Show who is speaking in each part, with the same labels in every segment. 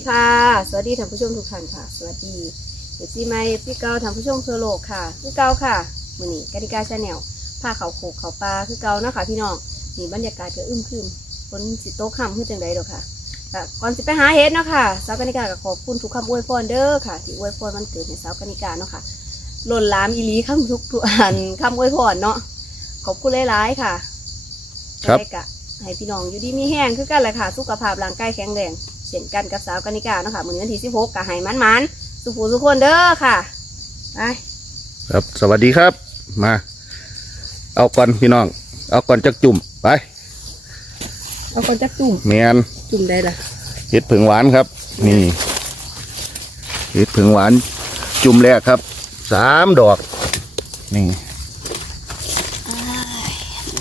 Speaker 1: ดีค่ะ สวัสดีท่านผู้ชมทุกท่านค่ะ สวัสดีเอฟซีไม่เอฟซีเก้าท่านผู้ชมทั่วโลกค่ะคือเก้าค่ะมือนี้กติกาชาแนลพาเขาโขกเขาปลาคือเก้าเนาะคะพี่น้องนี่บรรยากาศก็อึมครึมฝนสิโตกค่ำขึ้นจังใดดอกค่ะค่ะก่อนสิไปหาเฮ็ดเนาะค่ะสาวกนิกาก็ขอบคุณทุกคำอวยพรเด้อค่ะ ที่อวยพรมันเกิดในสาวกนิกาเนาะค่ะหล่นหลามอีหลีคำทุกทุกอันคำอวยพรเนาะขอบคุณหลายๆค่ะ
Speaker 2: ครับ
Speaker 1: ได้กะให้พี่น้องอยู่ดีมีแห้งคือกันแหละค่ะ สุขภาพร่างกายแข็งแรง เช่นกันกับสาวกนิกาเนาะค่ะมื้อนี้วันที่16กะให้มันมันๆสุขูสุขคนเด้อค่ะไป
Speaker 2: ครับสวัสดีครับมา เอาก่อนพี่น้อง เอาก่อนจักจุ่มไป
Speaker 1: เอาคนจักจุ่ม
Speaker 2: แมน
Speaker 1: จุ่มได้ละ
Speaker 2: เห็ดผึ่งหวานครับ นี่เห็ดผึ่งหวาน จุ่มแรกครับสามดอก นี่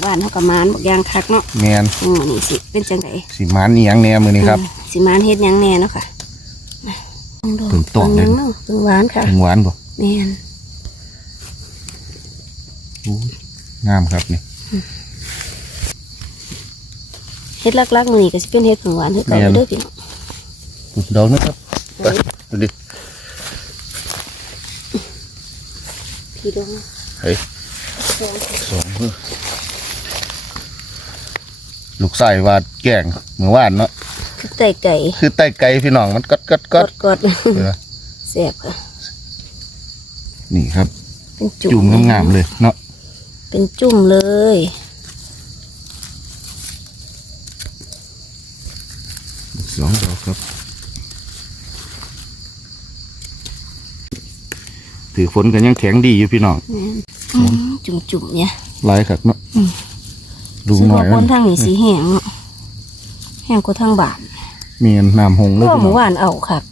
Speaker 1: หวานเท่ากับมานบักอยางคักเนาะ
Speaker 2: แมน
Speaker 1: อืมนี่สิเป็นจังได
Speaker 2: สีหมันนี่ยังแหนมือนี้ครับ
Speaker 1: อืม สิมานเฮ็ดหยังแน่เนาะค่ะมาลองดู
Speaker 2: เพิ่งตอก
Speaker 1: ล
Speaker 2: เลย
Speaker 1: องเนาะเพิ่งหวานค่ะ
Speaker 2: ผึ่งหวานบ่
Speaker 1: แม่น
Speaker 2: อู้ยงามครับนี่
Speaker 1: เฮ็ดลักๆมื้อนี้ก็สิเป็นเฮ็ดเพิ่งหวานคือเก่า
Speaker 2: แม่น
Speaker 1: เด้อพี่น้อง
Speaker 2: ดอกนะครับไปดูดิ
Speaker 1: พี่ดอง
Speaker 2: เฮ้ย
Speaker 1: สอง
Speaker 2: สองมือลูกใส่วาดแก่งเมื่อวานเนาะ
Speaker 1: คือไก่ไก่
Speaker 2: คือไต้ไก่พี่น้องมันกดกด
Speaker 1: ก
Speaker 2: ก
Speaker 1: อ
Speaker 2: ด
Speaker 1: ดกอด
Speaker 2: เออ
Speaker 1: แซ่บค่ะ
Speaker 2: นี่ครับ
Speaker 1: เป็นจุ่ม
Speaker 2: จุ่มงามๆเลยเนาะ
Speaker 1: เป็นจุ่มเลย
Speaker 2: สองดอกครับ ถือฝนกันยังแข็งดีอยู่พี่น้อง
Speaker 1: แม่นอืมจุ่มๆเนี่ย
Speaker 2: ลายขักเนาะ
Speaker 1: อืม
Speaker 2: ดูหน่อย
Speaker 1: ซึ่งว่าคนทางนี้สีแห้งเนาะแห้งกว่าทางบ้าน
Speaker 2: มีน้ำหงส์เลย
Speaker 1: ก็
Speaker 2: พี่
Speaker 1: ห
Speaker 2: น้
Speaker 1: มู่
Speaker 2: อง
Speaker 1: บ้านเอาครับ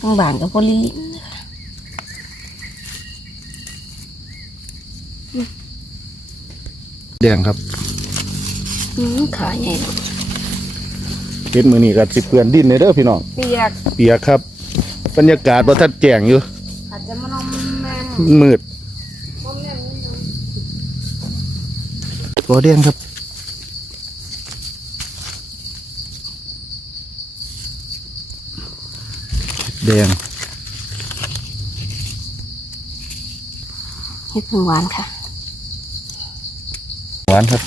Speaker 1: ทางบ้านกับพอลี
Speaker 2: แดงครับ
Speaker 1: อืมขาใหญ่เนาะ
Speaker 2: เห็ดมือนี่กับสิเปื่อนดินเลยเด้อพี่น้อง
Speaker 1: เปียก
Speaker 2: เปียกครับ บรรยากาศบ่ทัดแจ้งอยู่
Speaker 1: อาจจะมานมแมน
Speaker 2: มันมืดตัวแดงครับ แดง
Speaker 1: เฮ็ดเพิ่งหวานค่ะ
Speaker 2: หวานครับ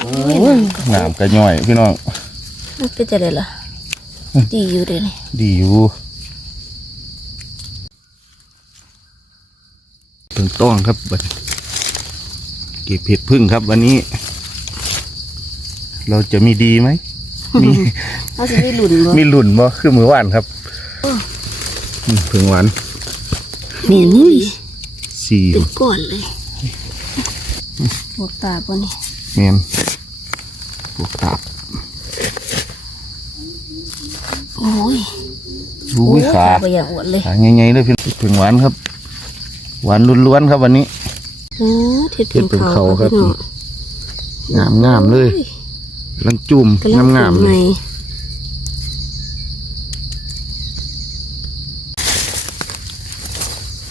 Speaker 2: โอ้ยงามกระย่อยพี่น้อง
Speaker 1: มันเป็นจะได้ล่ะดีอยู่เด้นี่
Speaker 2: ดีอยู่ถึงต้องครับบัดนี้เก็บเห็ดพึ่งครับ วันนี้ เราจะมีดีไหมมี
Speaker 1: เขาสิได้หลุนบ่
Speaker 2: มีหลุ่นบ่คือมือหวานครับ อืมพึ่งหวาน
Speaker 1: นี่นี่
Speaker 2: สี่
Speaker 1: เป็นก้อนเลยบวกตาบ่นี่
Speaker 2: เมนพวกตับ
Speaker 1: โอ้ย
Speaker 2: รู้ยขา
Speaker 1: ไปอย่างอวดเลย
Speaker 2: ขาใหญ่ๆเลยพี่พึ่งหวานครับ หวานล้วนๆครับวันนี้
Speaker 1: เออเฮ็ด
Speaker 2: เฮ็ดเพิ่งเขาครับ
Speaker 1: พี่น้อง
Speaker 2: งามงามๆเลยกำลังจุ่ม
Speaker 1: กำลั
Speaker 2: งามงามๆ
Speaker 1: ปลูก
Speaker 2: เล
Speaker 1: ให
Speaker 2: ย
Speaker 1: ม่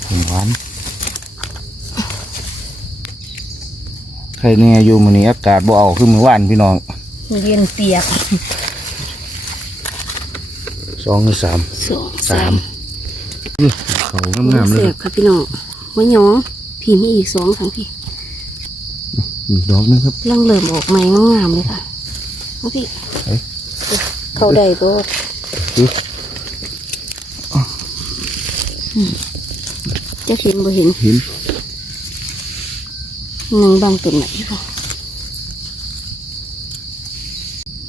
Speaker 2: พึ่งหวานใค รเนี่ยอยู่มื้อนี้อากาศบ่เอาคือมือหวานพี่น้อง
Speaker 1: เรียนเปียก
Speaker 2: สองหรือสาม
Speaker 1: สอง
Speaker 2: สามอื้อเขางามๆเล
Speaker 1: เสี
Speaker 2: ย
Speaker 1: ยบครับพี่น้องมะยองพี่มีอีกสองทั้งพี่
Speaker 2: อีกดอกหนึงครับ
Speaker 1: เริ่มเริ่มออกใหม่งามๆเลยค่ะเอาพี่
Speaker 2: เอ้ย
Speaker 1: เขาได้บ่
Speaker 2: อื้อ
Speaker 1: จะเห็นบ่เห็น
Speaker 2: เห็น
Speaker 1: หนึ่งบางต้นไหนบ่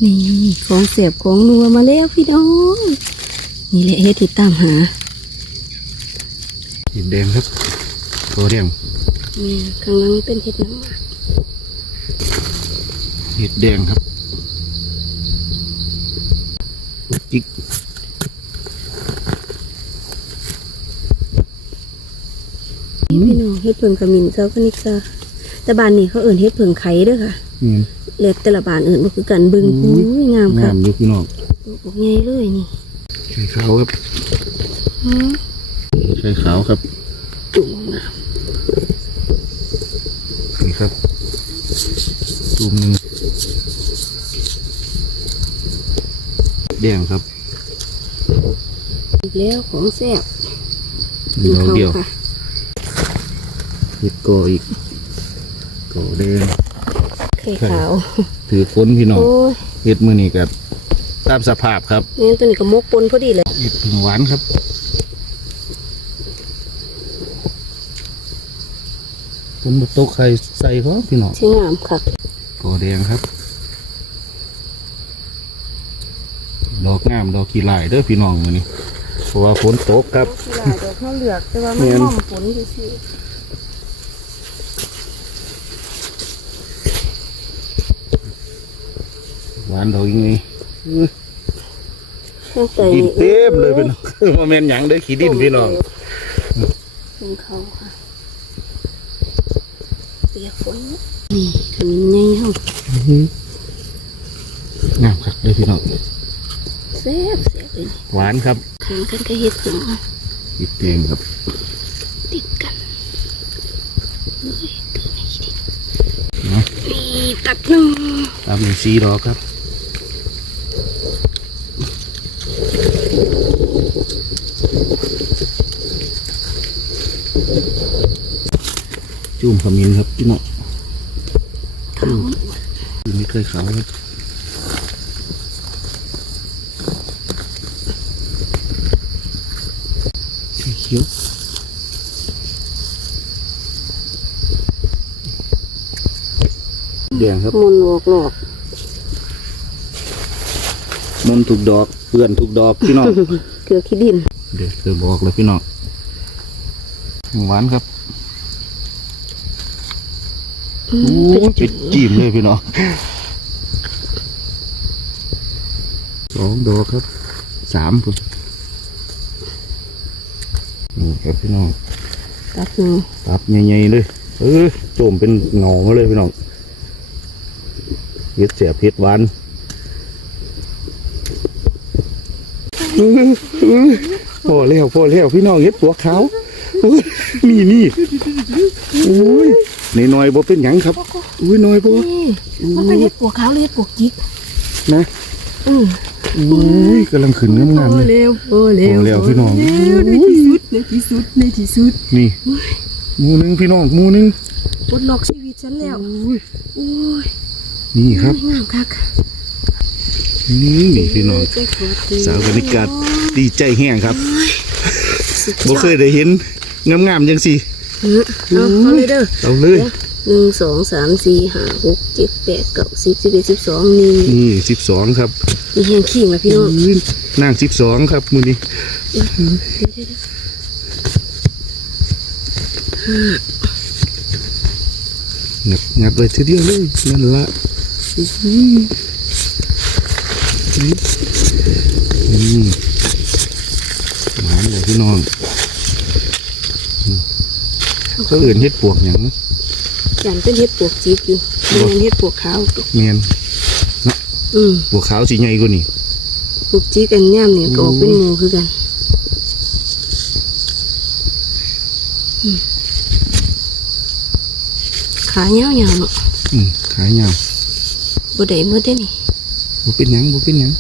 Speaker 1: นี่ของเสียบของนัวมาแล้วพี่น้องนี่แหละเฮ็ดที่ตามหา
Speaker 2: เห็นแดงครับตัวแดง
Speaker 1: นี่ข้างหล่างเป็นเฮ็ดน้ำหมาก
Speaker 2: เห็ดแดงครับจิก
Speaker 1: นี่พี่น้องเฮ็ดเผิงขมิ้นเจ้าก็นิกา แต่บ้านนี้เขาเอิ่นเฮ็ดเผิงไข่เด้อค่ะ
Speaker 2: นี่
Speaker 1: แล้วแต่ละบ้านเอิ่นบ่คือกันเบิ่ง
Speaker 2: อื
Speaker 1: อุ้
Speaker 2: ม
Speaker 1: ยงามครั
Speaker 2: งา
Speaker 1: บ
Speaker 2: มอยู่พี่น้อง
Speaker 1: ดอกใหญ่เลยนี่
Speaker 2: ไข่ขาวครับ
Speaker 1: อืม
Speaker 2: ไข่ขาวครับ
Speaker 1: จุ่มงาม
Speaker 2: นี่ครับตูมหนึ่งแดแดงครับ
Speaker 1: อีกแล้วของแซ่บ
Speaker 2: ดอกเดียว
Speaker 1: ค่ะ
Speaker 2: เห็ดกออีก กอแดง
Speaker 1: ไข่ขาว
Speaker 2: ถือค้นพี่น้อง
Speaker 1: โอ้ย
Speaker 2: เห็ดมือนี่กับตามสภาพครับ
Speaker 1: นี่ตัวนี้ก็มกปนพอดีเลย
Speaker 2: เห็ดผึ่งหวานครับผมบุกโต๊ะไข่ใส่เขาพี่น้อง
Speaker 1: ใช่งามค่ะ
Speaker 2: กอแดงครับ ดอกงามดอกขี้ลายเด้อพี่น้องมือนี้เพราะว่าฝนตกครับ
Speaker 1: ที่ลายดอกข้าวเหลือกแต่ว่ามัน
Speaker 2: แม่น
Speaker 1: หอมฝนซื่อ
Speaker 2: หวานดอกยังไง
Speaker 1: ๆตั้งแต่
Speaker 2: ดินเต็มเลยพี่น้องมาเมนหยังเด้อขี้ดินพี่น้อง
Speaker 1: เป็นเขาค่ะเปียกฝนนี่ขมิ้นใหญ่เฮางา
Speaker 2: มครับเด้อพี่น้อง
Speaker 1: แซ่บแซ่บเลย
Speaker 2: หวานครับ
Speaker 1: ขันกันก็เฮ็ดถึง
Speaker 2: ติดแดงครับ
Speaker 1: ติดกัน
Speaker 2: เนาะ
Speaker 1: นี่ตัดหนึ่ง
Speaker 2: ตามหนึ่งสีดอกครับ จุ่มขมิ้นครับพี่น้อง
Speaker 1: เขา
Speaker 2: จุ่มไม่เคยขาวครับสีเขียวแดงครับ
Speaker 1: มุนออกหลอก
Speaker 2: มนถูกดอกเปื่อนถูกดอกพี่น้อง
Speaker 1: เกลือขี้ดิน
Speaker 2: เดี๋ยวเคยบอกเลยพี่น้องหวานครับ
Speaker 1: อื
Speaker 2: โอ้
Speaker 1: มเป็น
Speaker 2: ยเป็ดจิ้มเลยพี่น้องสองดอกครับสามพุ่นนี่ครับพี่น้อง
Speaker 1: ตัดหนึ่ง
Speaker 2: ตับใหญ่ๆเลยเออโจมเป็นเงามาเลยพี่น้องเห็ดเสียบเห็ดหวานอื้ออื้อพอแล้วพอแล้วพี่น้องเห็ดปัวขาวอื้อนี่นี่โอ้ย ในน้อยๆบ่เป็นหยังครับ อุ้ยน้อยบ่
Speaker 1: นี่มันเป็นเห็ดปวกขาวหรือเห็ดปวกจิก
Speaker 2: นะ
Speaker 1: อืม
Speaker 2: อุ้ยกำลังขึ้นงามๆเลย
Speaker 1: เร็วโอ้เร็ว
Speaker 2: โอ้เร็วพี่น้อง
Speaker 1: เร็วในที่สุดในที่สุดในที่สุด
Speaker 2: นี่หมูหนึงพี่น้องหมูหนึง
Speaker 1: ปลดล็อกชีวิตฉันแล้วโอ้ย
Speaker 2: นี่ครับ
Speaker 1: งามคัก
Speaker 2: นี่นี่พี่น้อง
Speaker 1: ใจขอที
Speaker 2: สาวบรรยากาศดีใจแห้งครับ
Speaker 1: สุด
Speaker 2: บ่เคยได้เห็นงามๆจังสิ
Speaker 1: เออเอาเอาเลยเด้อ
Speaker 2: เอาเลย
Speaker 1: หนึ่งสองสามสี่ห้าหกเจ็ดแปดเก้าสิบสิบเอ็ดสิบสองนี่
Speaker 2: นี่สิบสองครับ
Speaker 1: มีแห้งขิงแล้วพี่น้อง
Speaker 2: อื้อนางสิบสองครับมือนี้งับงับเลยทีเดียวเลยนั่นละอื้อหือนี่นี่หวานเลยพี่น้องอืม เขาเอื่นเฮ็ดปวกอย่างนะ
Speaker 1: ยันเป็นเห็ดปวกจิกอยู่มันเห็ดปวกขาว
Speaker 2: เมียน
Speaker 1: อืม
Speaker 2: ปวกขาวสีใหญ่กว่านี่
Speaker 1: ปวกจิกกันย่ามเนี่ยก็ออกเป็นหมูคือกันอืมขาเหี่ยวๆเนาะ
Speaker 2: อืมขายยาว
Speaker 1: บ่ได้หมดได้นี่
Speaker 2: บ่เป็นหยังบ่เป็นหยัง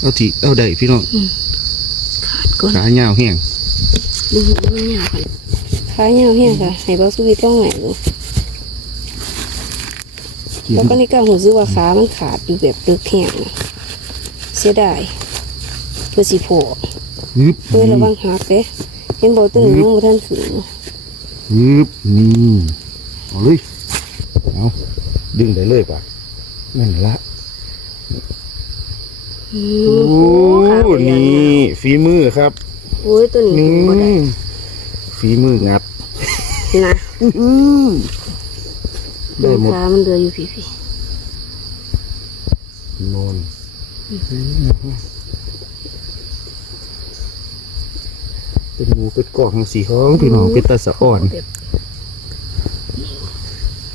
Speaker 2: เอาที่เอาได้พี่น้อง
Speaker 1: ขาดก่อน
Speaker 2: ขายาวแห้ง
Speaker 1: ดึงมันยาวกัน ขาเหี่ยวเฮียค่ะให้เบาสุวิตต้องไหนเลย
Speaker 2: เขีย
Speaker 1: แล้ว
Speaker 2: น
Speaker 1: ก็นี่ก็หูซื้อว่าขามันขาดอยู่แบบเลือกแห้งนะเสียดายเพื่อสิโผล่
Speaker 2: ฮึบ
Speaker 1: เพื่อระวังหักเด้เห็นบอกตัวหนึ่งยังบ่ทันถึง
Speaker 2: ฮึบนี่เอาเลยเอาดึงได้เลยป่ะนั่นละ
Speaker 1: อื
Speaker 2: โอ้
Speaker 1: มขาบ่ยาว
Speaker 2: นี่ฝีมือครับ
Speaker 1: โอ้ยตัวนี้
Speaker 2: นี่
Speaker 1: บ่ได้
Speaker 2: ฝีมืองัด
Speaker 1: นะ
Speaker 2: อื้อได้หมด
Speaker 1: ขามันเดืออยู่พี่พี่
Speaker 2: นอนเป็นหมูเป็นกล่องสีห้องพี่น้องเป็นตาสะอ่อน
Speaker 1: แบบ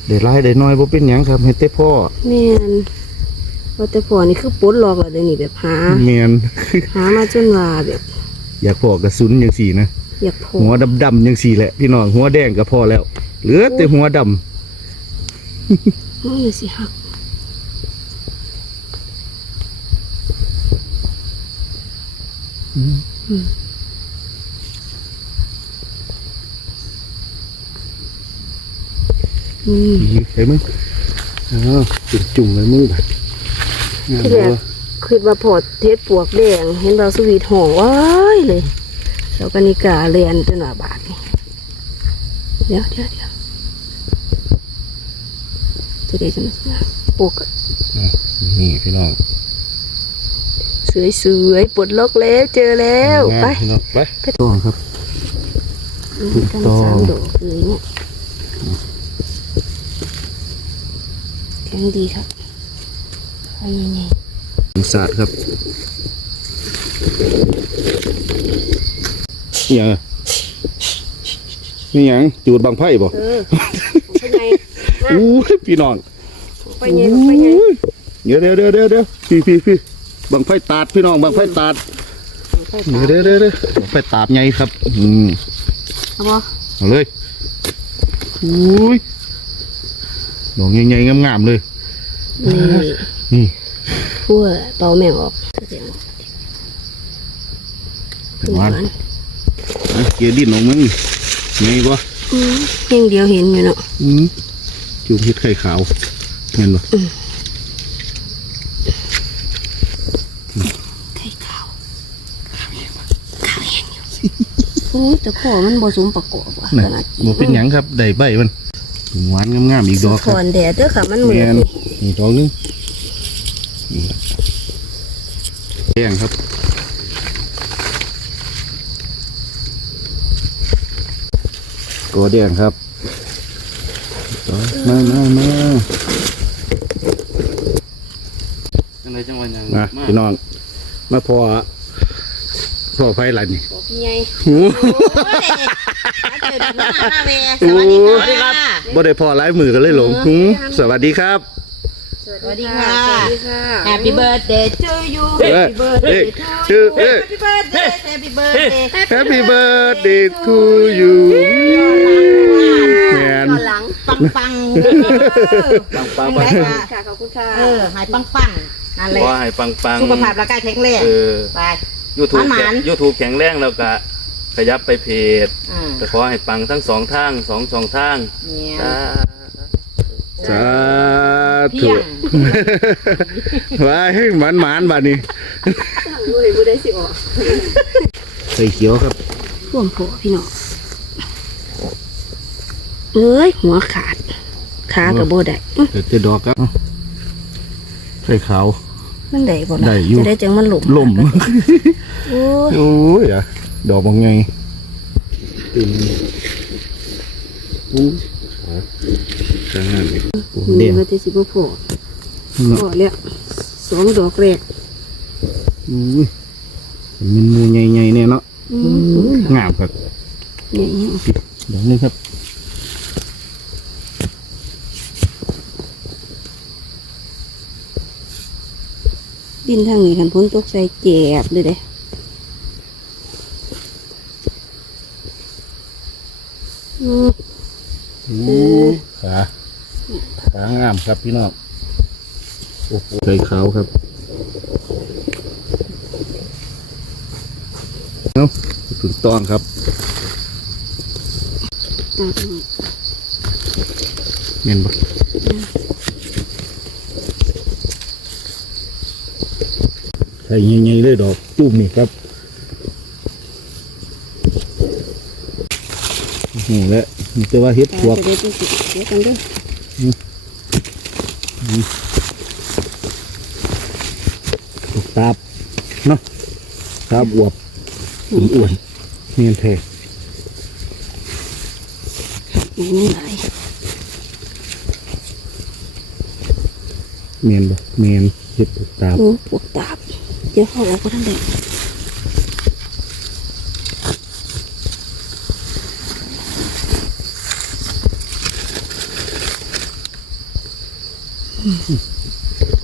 Speaker 2: เดี๋ยวไล่ได้น้อยบ่เป็นหยังครับเฮ็ดแต่พ่อ
Speaker 1: แม่นว่าแต่พอนี่คือปลดล็อกแล้วเดี๋ยวนี้แบบหา
Speaker 2: เมียน
Speaker 1: หามาจนว่าแบบ
Speaker 2: อยากพอกระสุนอย่างสี่นะ
Speaker 1: อยากโผล่
Speaker 2: หัวดำๆอย่างสี่แหละพี่น้องหัวแดงก็พอแล้ว เหลือแต่หัวดำ
Speaker 1: มันเลยสิหักอืม
Speaker 2: เห็นไหมอ้าวจุ่มจุ่มเลยมือแบบงาม
Speaker 1: ที่แรก
Speaker 2: บ่
Speaker 1: คิดว่าพอเทศปวกแดง เห็นเราสวีทห่องว้ายเลย แล้วก็นิกาเรียนจนหนาบาทนี่เดี๋ยวเดี๋ยวเดี๋ยวจะได้จะมาปลูก
Speaker 2: นี่พี่น้อง
Speaker 1: สวยสวยๆปลดล็อกแล้วเจอแล้วไป
Speaker 2: งามพี่น้องไปไปต่อครับถูก
Speaker 1: กัน
Speaker 2: ต้อง
Speaker 1: สามดอกเลยเนี่ยแข็งดีครับไปยังไง
Speaker 2: ศาสตร์ครับ นี่ยังอะนี่ยังจูดบางไพ่บ่
Speaker 1: เออไปไง
Speaker 2: อู้ยพี่น้อง
Speaker 1: ไปไงไปไง
Speaker 2: อู้ยเดี๋ยวเดี๋ยวเดี๋ยวเดี๋ยวเดี๋ยวพี่พี่พี่บางไพ่ตาดพี่น้องบางไพ่ตาด
Speaker 1: ไป
Speaker 2: เดี๋ยวเดี๋ยวเดี๋ยวเดี๋ยวบางไพ่ตาดไงครับ อืม
Speaker 1: เอาบ่
Speaker 2: เอาเลยอุ้ยดอกใหญ่ๆงามๆเลย
Speaker 1: นี่
Speaker 2: นี่
Speaker 1: พั่วเป่าแมงออกเสียง
Speaker 2: เป็นหวาน เอาเกลียดินออกมึงไงวะ
Speaker 1: อืมยังเดียวเห็นอยู่เนาะ
Speaker 2: อืมจุ่มเห็ดไข่ขาวเห็นปะ
Speaker 1: ไข่ขาวขาวยังอยู่โอ้ยแต่ขอมันบ่สมประกอบว่ะ
Speaker 2: น่ะ
Speaker 1: ขนาด
Speaker 2: บ่เป็นหยังครับได้ใบมันหวานงามๆอีกดอกค
Speaker 1: ถ
Speaker 2: รับ
Speaker 1: อนแดดเด้อค่ะมันเหมือ
Speaker 2: แม่
Speaker 1: น
Speaker 2: นนี่ดอกหนึงนี่แดงครับ ตัวแดงครับมามามา
Speaker 3: จังไรจังหวะยัง
Speaker 2: มาพี่น้อง มาพอพอไฟหลันนี่
Speaker 1: บอกพี่ใหญ่
Speaker 2: หู
Speaker 1: สวัสดีค่ะ
Speaker 2: บ่ได้พอหลายมือกันเลยหลงหูสวัสดีครับ
Speaker 1: สวัสดีค่ะ สวัสดีค่ะ
Speaker 4: Happy birthday to you
Speaker 2: เอ้ย
Speaker 4: Happy birthday
Speaker 2: เอ้ย
Speaker 4: to
Speaker 2: ชื่อ
Speaker 4: you
Speaker 2: เอ้ย
Speaker 4: Happy birthday Happy birthday
Speaker 2: Happy birthday to you แมน
Speaker 1: ตอนหลัง
Speaker 4: ปังปัง
Speaker 3: ปังปัง
Speaker 4: ได้
Speaker 3: ปัง
Speaker 4: ค่ะ
Speaker 1: ค่ะขอบคุณค่ะ
Speaker 4: เออหายปังปังนั่นแหละ
Speaker 3: ขอให้ปังปัง
Speaker 4: สุขภาพร่างกายแข็งแรง
Speaker 3: เออ
Speaker 4: ไป
Speaker 3: ยูทูบ
Speaker 4: หวานๆ
Speaker 3: ยูทูบแข็งแรงแล้วก็ขยับไปเพจ
Speaker 4: อ่า
Speaker 3: ก็ขอให้ปังทั้งสองทางสองช่องทาง
Speaker 4: เนี่ย
Speaker 3: สา
Speaker 2: สา
Speaker 4: เพี
Speaker 2: ธุ
Speaker 4: ยง
Speaker 2: ว้ายหมันหมานๆบัดนี้
Speaker 1: ดูเห็นบุได้สิออก
Speaker 2: ใส่เขียวครับ
Speaker 1: พ่วงโผพี่น้องเอ้ย หัวขาด ขากับโบได้อื้อ
Speaker 2: เดี๋ยวจะดอกครับใส่ขาว
Speaker 1: มันได้บ่ล่ะ
Speaker 2: ได้อยู่
Speaker 1: จะได้จังมันหล่ม
Speaker 2: ล่ม
Speaker 1: โอ้ย
Speaker 2: โอ้ยอะดอกบางไงตื่น อู้ขาข้างหน้าเลยโอ้เด่น
Speaker 1: มันจะสิบ่พอพอแล้วสองดอกแรก
Speaker 2: อุ้ยมันมูใหญ่ๆเนี่ยเนาะ
Speaker 1: อืม
Speaker 2: งามครับ
Speaker 1: เนี่ย
Speaker 2: เดี๋ยวนี้ครับ
Speaker 1: ดินทางนี้คันพ้นตกใส่แจบเลยเด้อืม
Speaker 2: อู้ขาขางาม ครับพี่น้องโอ้โหใส่ขาวครับเนาะถูกต้องครับ
Speaker 1: ตามนี้
Speaker 2: เห็นปะใส่ใหญ่ๆเลยดอกจุ่มนี่ครับโอ้โหและมันจะว่าเฮ็ดพวก
Speaker 1: จะได้เป็นสิเดี๋ยวกันเด้อ
Speaker 2: ตาบเนาะตาบอวบอ้วนๆเนียนแท้
Speaker 1: นี่หลาย
Speaker 2: เมียนบ่เมียนเฮ็ดตาบ
Speaker 1: โอ้พวกตาบเดี๋ยวเขาออกก็ทั้งแดด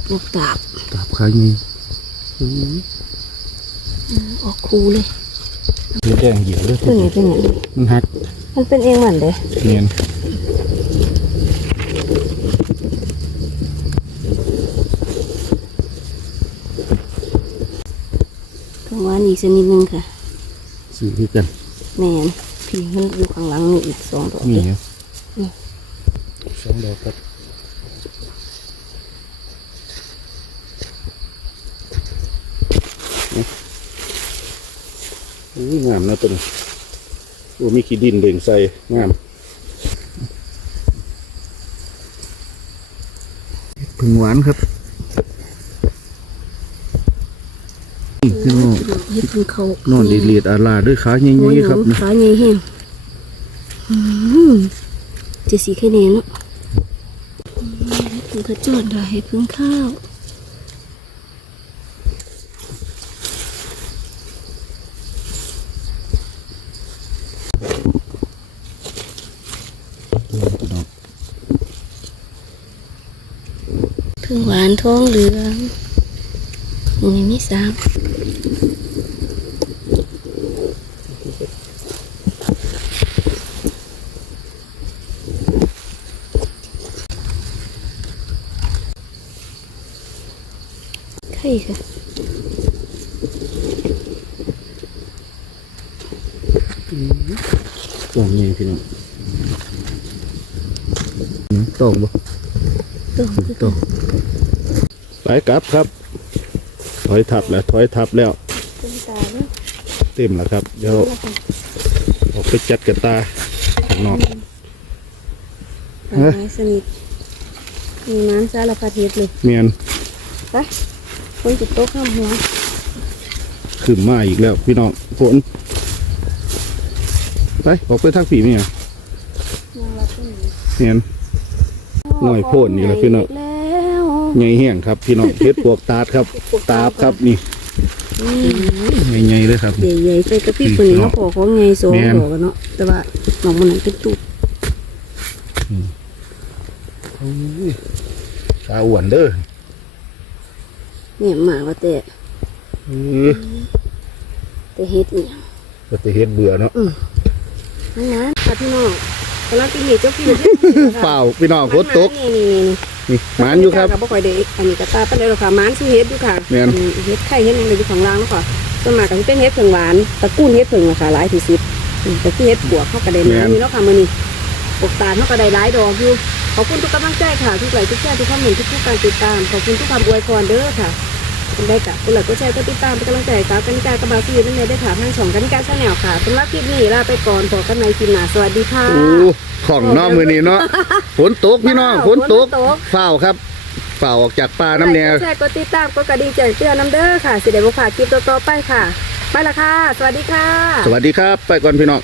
Speaker 1: พวกตาบ
Speaker 2: ตาบขายนี่
Speaker 1: ออกคูเลย
Speaker 2: เฮ็ดแดงเหี่ยวเลย
Speaker 1: ตัวนี้เป็นอย่างนี้
Speaker 2: มันหัก
Speaker 1: มันเป็นเองเหมือนเด้
Speaker 2: เมียน
Speaker 1: พิ่งหวานอีกสักนิดนึงค่ะ
Speaker 2: ซื้อคือกัน
Speaker 1: แมนพี่มันอยู่ข้างหลังนี่อีกสองดอก
Speaker 2: นี่
Speaker 1: เด้
Speaker 2: ครับสองดอกครับ อุ้ยงามนะตัวนี้โอ้มีขี้ดินเด่งใส่งามผึ่งหวานครับนี่พี่น้อง
Speaker 1: เฮ็ดเพิ่งเขา
Speaker 2: นอนดีเลีดอาลาด้วยขาใหญ่ๆครับนี่
Speaker 1: ขาใหญ่แห้งอืมจะสีแค่นี้เนาะอืมเฮ็ดเพิ่งขจรได้เฮ็ดเพิ่งข้าว พึ่งหวานท้องเหลืองนี่มีสามไข่ค่ะ
Speaker 2: ตองนี่พี่น้องตองบ่
Speaker 1: ต้มคือ
Speaker 2: ตองไปกลับครับ ถอยทับแล้วถอยทับแล้ว
Speaker 1: ต้มตาเนาะ
Speaker 2: เต็มแล้วครับเดี๋ยวออกไปจัดกระตาข้างนอก
Speaker 1: ปลาไม้สนิทมีน้ำสารพัดเฮ็ดเลย
Speaker 2: เมียน
Speaker 1: ไปคนจุดโต๊ะข้ามหัว
Speaker 2: ขึ้นมาอีกแล้วพี่น้องฝนไปออกไปทางผีเมีย
Speaker 1: ยังรับต้นนี้
Speaker 2: เมียน หน่อยโพ่นนี่แหละพี่น้อง
Speaker 1: แล้ว
Speaker 2: ใหญ่แห้งครับพี่น้องเฮ็ดปวกตาดครับ ตาบครับนี่
Speaker 1: นี่
Speaker 2: ใหญ่ๆเลยครับ
Speaker 1: ใหญ่ๆไปกระพริบตัวนี้
Speaker 2: เนาะ
Speaker 1: เนาะพอของไงโซ่
Speaker 2: แม่น
Speaker 1: ดอกอะเนาะแต่ว่าหนองมันนั้นเป็นตุก
Speaker 2: ขาอ้วนเด้อ
Speaker 1: เนี่ยหมาว่าแต่
Speaker 2: เออ
Speaker 1: แต่เฮ็ดอีก
Speaker 2: ก็จะเฮ็ดเบื่อเนาะ
Speaker 1: นั่นนะค่ะพี่น้อง กำลังกินเห็ดเจ้าพี่เห็ด
Speaker 2: เปล่าพี่น้องฝนตก
Speaker 1: นี่นี่นี่
Speaker 2: นี่หมานอยู่ครับ
Speaker 1: กับบ่ค่อยได้อันนี้ก็ตาปานใดหรอกค่ะหมานสิเฮ็ดอยู่ค่ะ
Speaker 2: แม่น
Speaker 1: อัเฮ็ดไข่เฮ็ดหยังได้อยู่ข้างล่างเนาะค่ะส่วนมากก็สิเป็นเฮ็ดเผิงหวานตระกูลเฮ็ดเผิงอะค่ะหลายที่สุดอืมแต่คือเฮ็ดบวกเฮาก็ได้หลายอยู่เนาะค่ะมื้อนี้ปกตาลเฮาก็ได้หลายดอกอยู่ขอบคุณทุกกำลังใจค่ะทุกไลค์ทุกแชร์ทุกคอมเมนต์ทุกๆการติดตามขอบคุณทุกคำอวยพรเด้อค่ะ คุณได้กับคุณหลักก็แชร์ก็ติดตามเป็นกำลังใจกับกันนิกากระบาซีนั่นเองได้ค่ะทางช่องกันนิกาชาแนลค่ะสำหรับคลิปนี้ลาไปก่อนพบกันในคลิปหน้าสวัสดีค่ะ
Speaker 2: โอ้ของเนอกมือนี้เนาะฝนตกพี่น้องฝนตก
Speaker 1: ฝนตก
Speaker 2: เฝ้าวครับเฝ้าวออกจากป่าน้ำแนว
Speaker 1: กดไลค์กดแชร์กดติดตามกดกระดิ่งแจ้งเตือนน้ำเด้อค่ะสิเดบุค่ะคลิปต่อๆไปค่ะ ไปละค่ะ สวัสดีค่ะ
Speaker 2: สวัสดีครับ ไปก่อนพี่น้อง